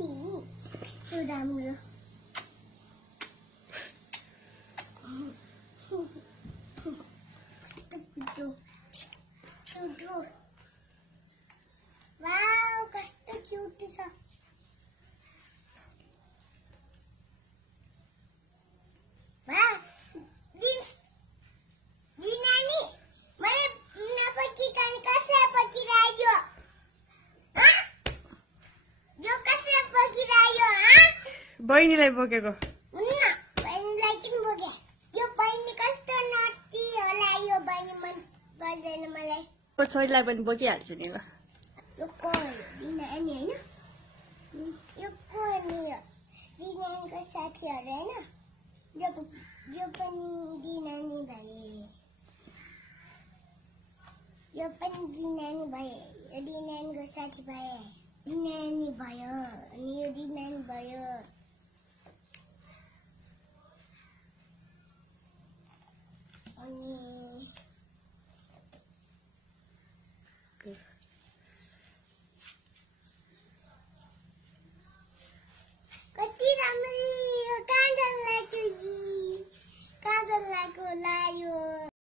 नि त्यो राम्रो वाउ कस्तो क्यूट छ वाउ दिनानी मैले नपकिकन कसरी पकिरायो यो कसरी पकिरायो बहिनीलाई बोकेको हुन्न बहिनीलाई किन बोके यो बहिनी कस्तो नटी होला यो बहिनी मन पर्दैन मलाई छोरीलाई पनि बोकिहाल्छु नि ल यो को दिनानी हैन यो को नि दिनानीको साथीहरु हैन यो पनि दिनानी भए यो पनि दिनानी भए यो दिनानीको साथी भए दिनानी भयो अनि यो दिनानी भयो अनि